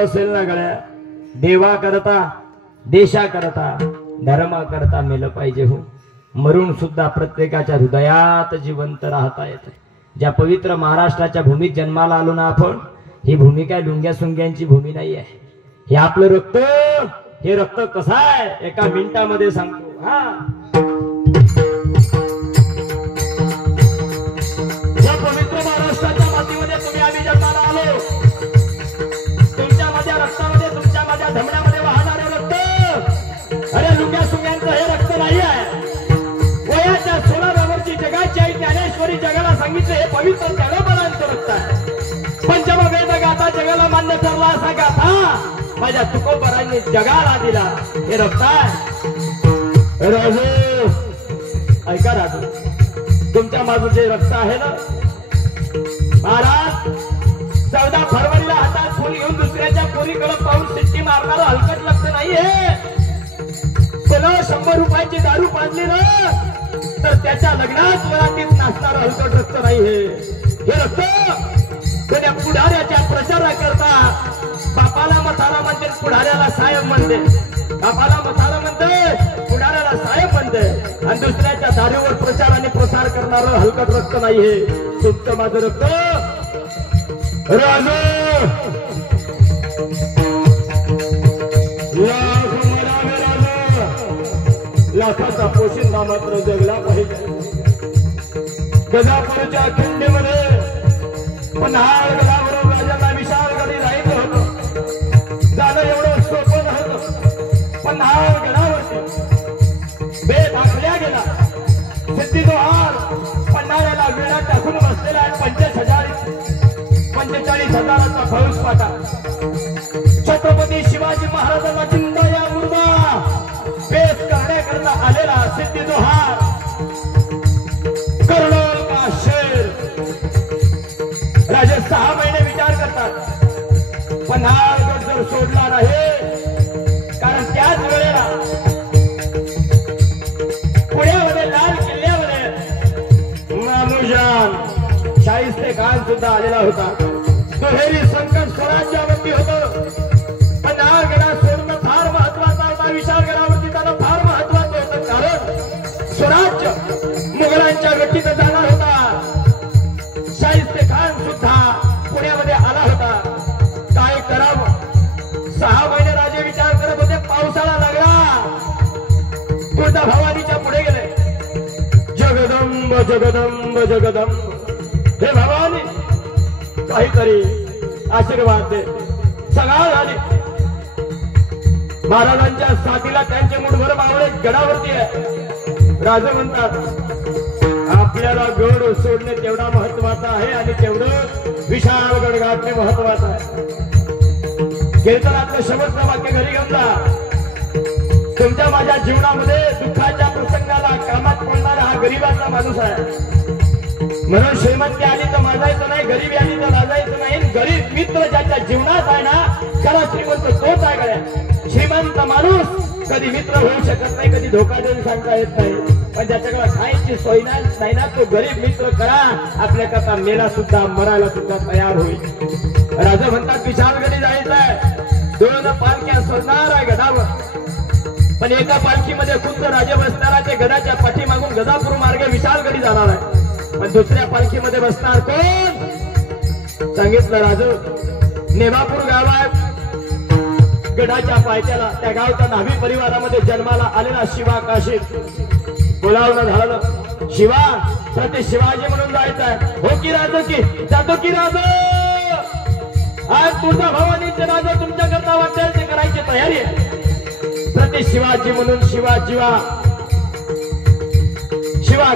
असेल ना गळ्या, देवा करता देशा करता धर्मा करता मेलं पाहिजे हो. मरून सुद्धा प्रत्येकाच्या हृदयात जिवंत राहता येते. ज्या पवित्र महाराष्ट्राच्या भूमीत जन्माला आलो ना आपण, ही भूमी काय लुंग्या सुंग्यांची भूमी नाही आहे. हे आपलं रक्त, हे रक्त कसं आहे एका मिनिटामध्ये सांगतो. हा, या पवित्र महाराष्ट्राच्या मातीमध्ये तुम्ही आम्ही जन्माला आलो. तुमच्या माझ्या रक्तामध्ये, तुमच्या माझ्या धमण्यामध्ये वाहणारे रक्त, अरे लुंग्या सुंग्यांचं हे रक्त नाही आहे. वयाच्या 16व्यावरची जगाची आई ज्ञानेश्वरी जगाला सांगितले हे पवित्र जगबलांचं रक्त आहे. पंचम वेद गाथा जगाला मान्य ठरला असा गाथा माझ्या तुकोबरांनी जगाला दिला. हे रक्त आहे. राजू ऐका, राजू तुमच्या माझं जे रक्त आहे ना महाराज, 14 फरवरीला हातात फुल घेऊन दुसऱ्याच्या पोरीकडे पाहून सिट्टी मारणारं हलकट रक्त नाहीये. त्याला 100 रुपयाची दारू पाजली ना तर त्याच्या लग्नात वरातीत नाचणारं हलकट रक्त नाही. हे रक्त कोण्या पुढाऱ्याच्या प्रचाराकरता बापाला मथारा म्हणते, पुढाऱ्याला साहेब म्हणते. बापाला मथारा म्हणते, पुढाऱ्याला साहेब म्हणते. आणि दुसऱ्याच्या दारूवर प्रचार आणि प्रसार करणारं हलकट रक्त नाही. हे तुमचं माझं रक्त. राजू लाखाचा पोशिंदा मात्र जगला पाहिजे. गजापूरच्या खिंडीमध्ये पन्हाळ गडावरून राजाला विशाल गडी राहायचं होतं. जाणं एवढं सोपं नव्हतं. पन्हाळ गडावरती बेत आखल्या गेला. सिद्धीजोहार पन्हाळ्याला वेळा टाकून बसलेला आहे. 45,000चा फौज पाटा. छत्रपती शिवाजी महाराजांना जिंदा या मुर्दा बेत करण्याकरता आलेला सिद्धीजोहार कर्नल का शेर. राजे 6 महिने विचार करतात पन्हाळगड जर सोडला नाही, कारण त्याच वेळेला पुण्यामध्ये लाल किल्ल्यामध्ये मामुजान शाहिस्ते खान सुद्धा आलेला होता. दुहेरी संकट स्वराज्यावरती होतं. पन्हाळगडा सोडणं फार महत्वाचं होता. विशाळगडावरती जाणं फार महत्वाचं होतं, कारण स्वराज्य मुघलांच्या गटीत जाणार होता. शाहिस्ते खान सुद्धा पुण्यामध्ये आला होता. काय करावं? 6 महिने राजे विचार करत होते. पावसाळा लागला. तुळजाभवानीच्या पुढे गेले. जगदंब जगदंब जगदंब, हे भवानी काहीतरी आशीर्वाद दे. सगळं झाले. महाराजांच्या साथीला त्यांचे मुठभर मावळे गडावरती आहे. राजे म्हणतात आपल्याला गड सोडणे तेवढा महत्वाचा आहे आणि तेवढं विशाल गड गाठणे महत्वाचं आहे. कीर्तनातलं शेवटचं वाक्य घरी घेऊन जा. तुमच्या माझ्या जीवनामध्ये दुःखाच्या प्रसंगाला कामात पडणारा हा गरीबाचा माणूस आहे. म्हणून श्रीमंती आली तर माजायचं नाही, गरीबी आली तर लाजायचं नाही. गरीब मित्र ज्याच्या जीवनात आहे ना खरा श्रीमंत तोच आहे. गड्या श्रीमंत माणूस कधी मित्र होऊ शकत नाही, कधी धोका देऊन सांगता येत नाही. पण ज्याच्याकडे खायची सोय नाही ना तो गरीब मित्र करा. आपल्याकरता मेला सुद्धा मरायला सुद्धा तयार होईल. राजा म्हणतात विशाळगडी जायचं आहे. 2 पालख्या सोडणार आहे गडावर. पण एका पालखीमध्ये खुद्द राजे बसणार आहे. ते गडाच्या पाठीमागून गजापूर मार्गे विशाळगडी जाणार आहे. पण दुसऱ्या पालखीमध्ये बसणार कोण? सांगितलं राजू. नेवापूर गाव आहे गडाच्या पायथ्याला. त्या गावच्या न्हावी परिवारामध्ये जन्माला आलेला शिवा काशी बोलावणं झालं. शिवा प्रति शिवाजी म्हणून जायचं आहे. हो की राज की जातो की राज? आज तुझा भवानीचे राजा तुमच्याकरता वाटेल ते करायची तयारी आहे. प्रति शिवाजी म्हणून शिवा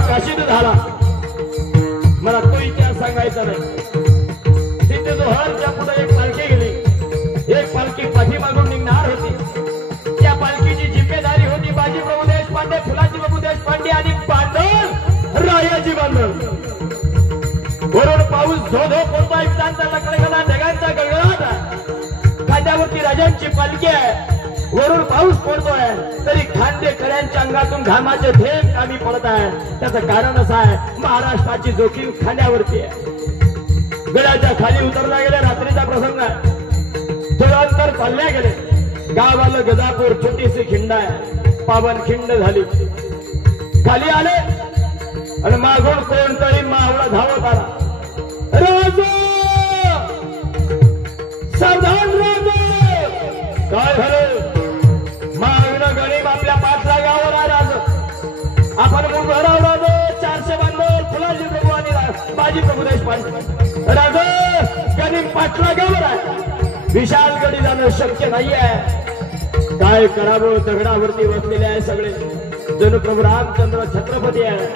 काशीद झाला. मला तो इतिहास सांगायचा नाही. सिद्धीजोहरच्या पुढे एक पालखी गेली. एक पालखी पाठीमागून निघणार होती. त्या पालखीची जिम्मेदारी होती बाजीप्रभू देशपांडे, फुलाजी बाबू देशपांडे आणि बांधव रायाजी बांधव. वरून पाऊस धो धो पडतोय. विजांचा लकडगडा, ढगांचा गडगडाट. खांद्यावरती राजांची पालखी आहे. वरून पाऊस पडतोय तरी खांदेकऱ्यांच्या अंगातून घामाचे थेंब कमी पडत आहे. त्याचं कारण असं आहे महाराष्ट्राची जोखीम खांद्यावरती आहे. गडाच्या खाली उतरला गेल्या रात्रीचा प्रसंग आहे. थोडंतर चालल्या गेले. गाव आलं गजापूर, छोटीशी खिंड आहे, पावन खिंड झाली. खाली आले आणि मागून कोणतरी मावळा धावत आला. राजा, सावधान राजा. काय झालं? मागणं गणिम आपल्या पाचला गावावर आहे. राजा, आपण मुंबईराव राजा 400 बांधव फुलाजी प्रभू आणि बाजी प्रभू देशपांडे. राजा, गणिम पाचला गावावर आहे. विशालगडी जाणं शक्य नाहीये. काय करावं? दगडावरती बसलेले आहे सगळे. जणू प्रभू रामचंद्र छत्रपती आहे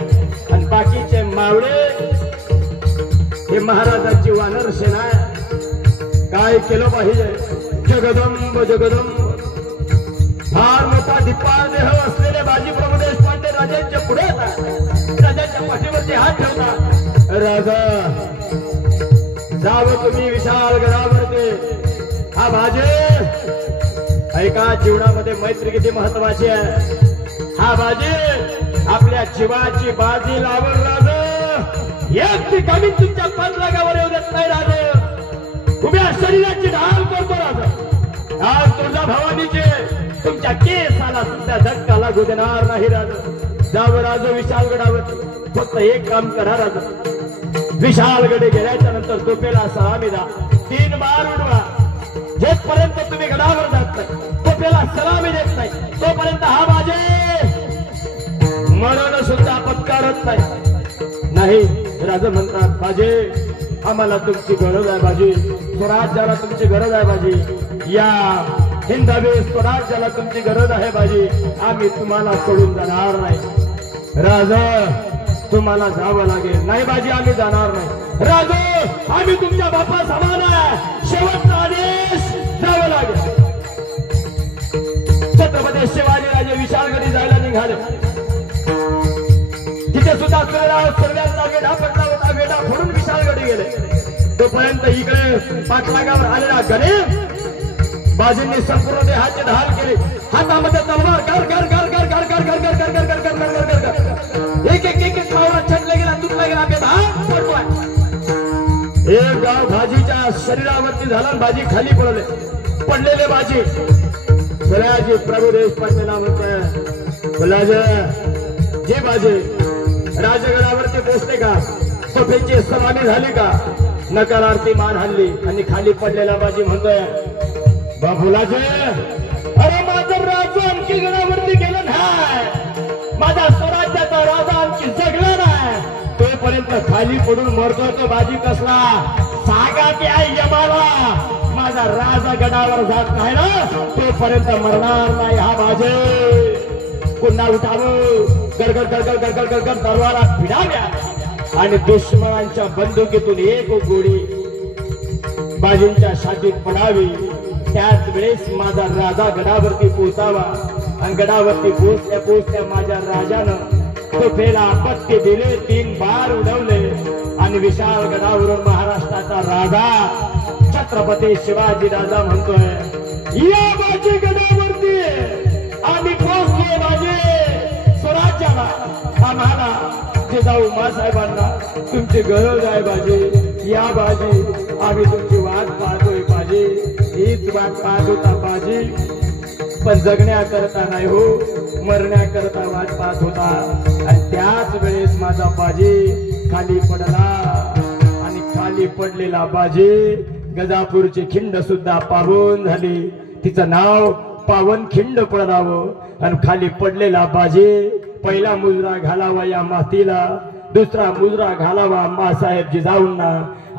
आणि बाकीचे मावळे हे महाराजांची वानर सेना आहे. काय केलं पाहिजे? जगदंब जगदंब. फार मोठा दिपाळ देह असलेले बाजी प्रभू देशपांडे राजांच्या पुढे येतात. राजांच्या पाठीवरती हात ठेवतात. राजा, जावं तुम्ही विशाल गडावरती. हा बाजे, ऐका, जीवनामध्ये मैत्री किती महत्वाची आहे. हा बाजी आपल्या जीवाची बाजी लावून राजा एक ठिकाणी तुमच्या पाठलागावर येऊ देत नाही. राजा, उभ्या शरीराची ढाल करतो. राजा, आज तुळजा भवानीचे तुमच्या केसाला सुद्धा धक्का लागू देणार नाही. राजा, जावं राजा विशालगडावर. फक्त एक काम करा राजा, विशालगडे गेल्याच्या नंतर तोफेला सलामी द्या. 3 बार उडवा. जोपर्यंत तुम्ही गडावर जात नाही, तोफेला सलामी देत नाही, तोपर्यंत हा बाजे मरण सुद्धा पत्कारत नाही. राजा म्हणतात, बाजे, आम्हाला तुमची गरज आहे. बाजी, स्वराज्याला तुमची गरज आहे. बाजी, या हिंदवी स्वराज्याला तुमची गरज आहे. बाजी, आम्ही तुम्हाला सोडून जाणार नाही. राजा, तुम्हाला जावं लागेल. नाही बाजी, आम्ही जाणार नाही. राजा, आम्ही तुमच्या बापा समान आहे. शेवटचा आदेश, जावं लागेल. छत्रपती शिवाजीराजे विशालगडी जायला निघाले. तिथे सुद्धा सर्वांचा वेढा पडला होता. वेढा फोडून विशालगडी गेले. तोपर्यंत इकडे पाठलागावर आलेला गणेश बाजींनी संपूर्ण देहाची ढाल केली. हातामध्ये तलवार कर कर कर कर कर कर कर कर कर कर कर कर कर कर. एक एक एक मावळा छटला गेला, तुटला गेला, बेभान पडतोय. एक गाव भाजीच्या शरीरावरती झाला. बाजी खाली पडलेले बाजी फुलाजी प्रभू देशपांडे नाव होत. फुलाजी, जे बाजी राजगडावरती पोहोचले का? तोफेची सलामी झाली का? नकारार्थी मान हल्ली आणि खाली पडलेला बाजी म्हणतोय, बाबुलाजी, अरे माझं राजा आणखी गडावरती गेलं नाही. माझा स्वराज्याचा राजा आणखी जगला नाही. तोपर्यंत खाली पडून मरतोय तो बाजी कसला? सांगा की आई यमाला, माझा राजा गडावर जात नाही ना, तोपर्यंत मरणार नाही हा बाजी. पुन्हा उठावं, गडगड गडगड गडगड गडगड दरवाला भिडाव्या आणि दुश्मनांच्या बंदुकीतून एक गोळी बाजींच्या छातीत पडावी. त्याच वेळेस माझा राजा गडावरती पोहोचावा आणि गडावरती पोहोचल्या माझ्या राजानं तोफेला आपत्ती दिले. 3 बार उडवले आणि विशाल गडावरून महाराष्ट्राचा राजा छत्रपती शिवाजी राजा म्हणतोय, या बाजी गडावरती आम्ही पोहोचलोय. बाजी स्वराज्याला, आम्हाला जिजाऊ मासाहेबांना तुमची गरज आहे. बाजी, या बाजी, आम्ही तुमची वाट पाहतोय. बाजी, हीच वाट पाहत होता बाजी, पण जगण्याकरता नाही हो, मरण्याकरता वाट पाहत होता. आणि त्याच वेळेस माझा बाजी खाली पडला आणि खाली पडलेला बाजी गजापूरची खिंड सुद्धा पावन झाली. तिचं नाव पावन खिंड पडावं आणि खाली पडलेला बाजी पहिला मुजरा घालावा या मातीला, दुसरा मुजरा घालावा मासाहेब जिजाऊंना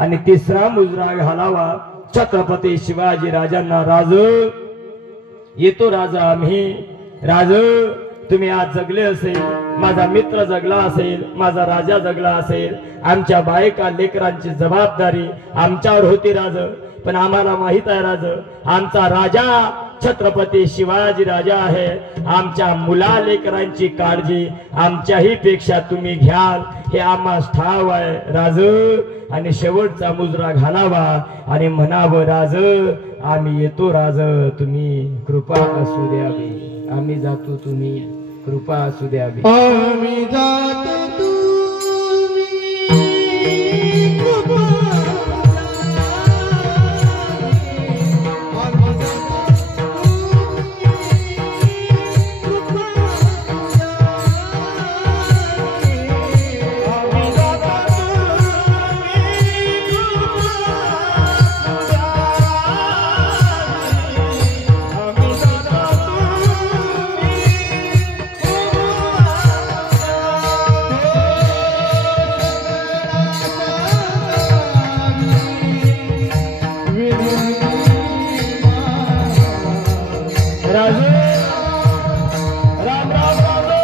आणि तिसरा मुजरा घालावा छत्रपती शिवाजी राजांना. राज येतो राजा आम्ही. राज, तुम्ही आज जगले असेल, माझा मित्र जगला असेल, माझा राजा जगला असेल, आमच्या बायका लेकरांची जबाबदारी आमच्यावर होती राज. पण आम्हाला माहित आहे राज, आमचा राजा छत्रपती शिवाजी राजा आहे. आमच्या मुला लेकरांची काळजी आमच्याही पेक्षा तुम्ही घ्याल हे आम्हास ठाव आहे राज. आणि शेवटचा मुजरा घालावा आणि म्हणावं, राज आम्ही येतो राज, तुम्ही कृपा असू द्यावी. आम्ही जातो, तुम्ही कृपा असू द्यावी. आम्ही जातो, तुम्ही कृपा राजू राम राम राजू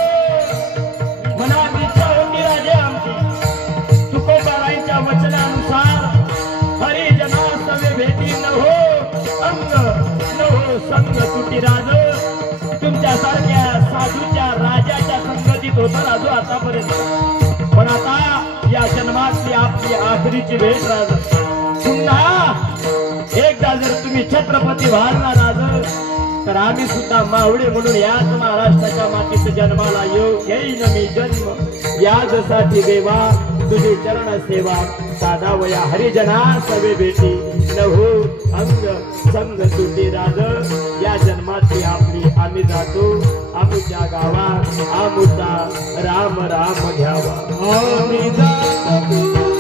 मनात इच्छा होती राजे आमची तुकोबारायांच्या वचनानुसार हरिजना सवे भेटी न हो अंग न हो संग तुटी राज तुमच्यासारख्या साधूच्या राजाच्या संगतीत होतं राजू आतापर्यंत पण आता या जन्मातली आपली आखरीची भेट राज पुन्हा एकदा जर तुम्ही छत्रपती व्हाल ना राज तर आम्ही सुद्धा मावळे म्हणून याच महाराष्ट्राच्या मातीत जन्माला येईन मी जन्म यासाठी देवा तुझी चरण सेवा साधावया हरिजना सवे भेटी न हो अंग संग तुटी राज या जन्माची आपली आम्ही जातो आमच्या गावात आमुचा राम राम घ्यावा आम्ही जातो